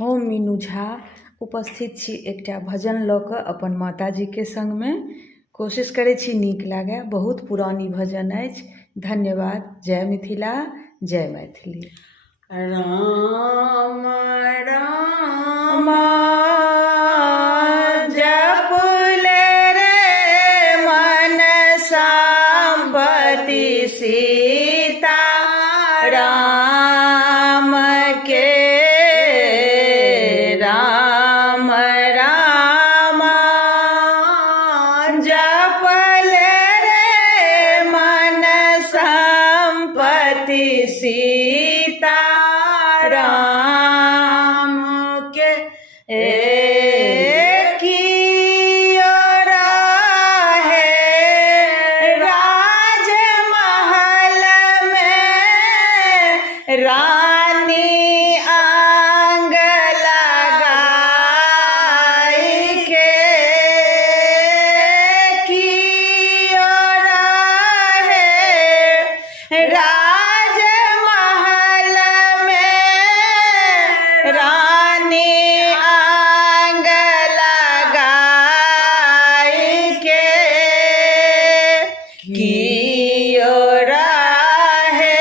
हम मीनू झा उपस्थित छी एकटा भजन लऽ कऽ अपन माताजीके संगमे। कोशिश करै छी नीक लागय। बहुत पुरानी भजन अछि। धन्यवाद। जय मिथिला, जय मैथिली। राम राम जपले रे मन संपत्ति सीता राम के। राम राम जपले रे मन संपत्ति सीता राम के। कियो रहे राजमहल में रानी आंग लगाई के। कियो रहे राजमहल में रानी आंग लगाई के। कियो रहे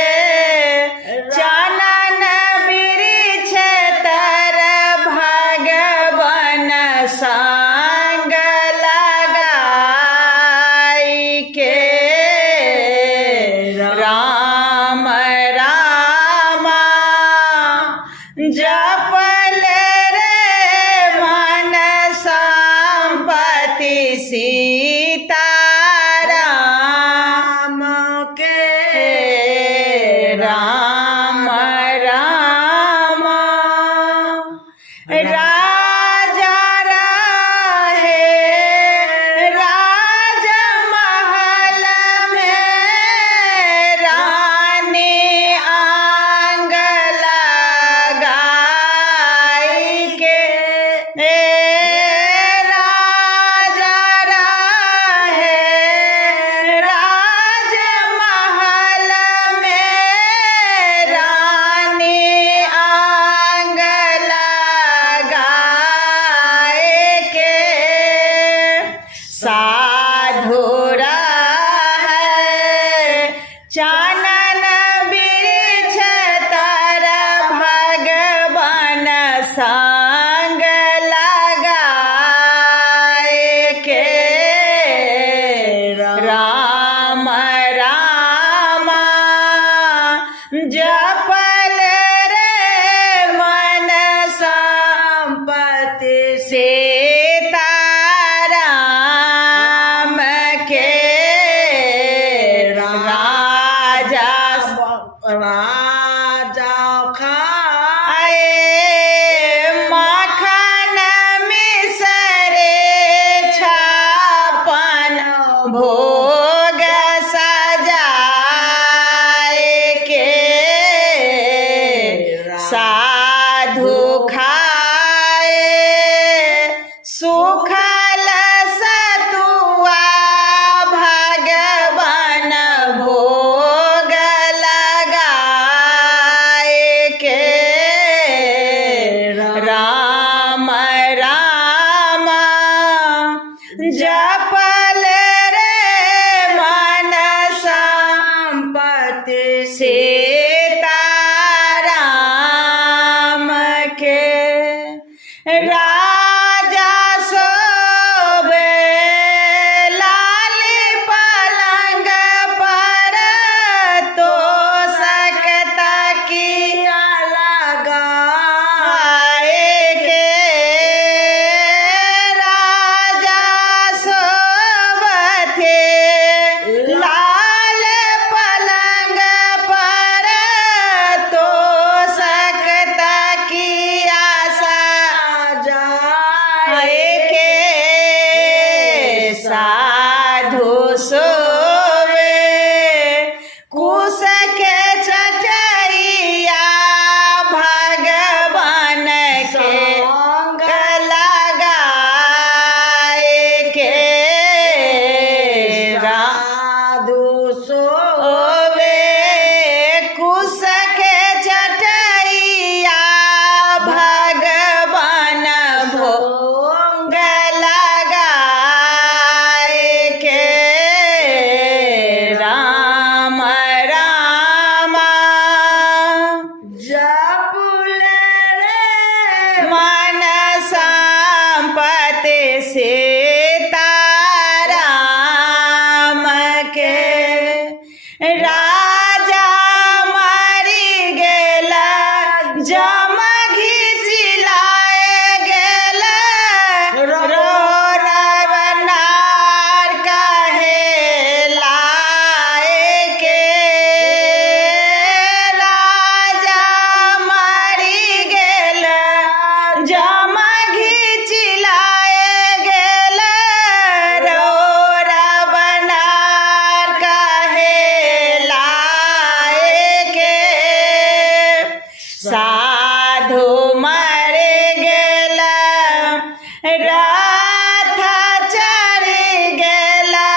चानन वृक्ष तर भगवन संग लगाई के। राम राम जपले रे मन संपत्ति सीता राम के। राम राम राजा रहे राजमहल में रानी आंग लगाई के। राजा रहे राजमहल में रानी आंग लगाए के। साधु रहे चानन वृक्ष तर भगवन संग लगाए के। राम राम जपले रे मन संपत्ति सीता राम के। राजा खाए माखन मिसरे छापन भोग सजाए के। साधु खाए सुखल सतुआ भगवन भोग लगाए के। राम राम जपले रे मन संपत्ति सीता राम जपुले रे मन संपत्ति सीताराम के राजा मरी गेला जमघी चिलाए गेला रो रवनार कहे लाए के राजा मरी गेला जमघी चिलाए गेला रो रवनार कहे लाए के साधु मरे गेला रथ चढ़ गेला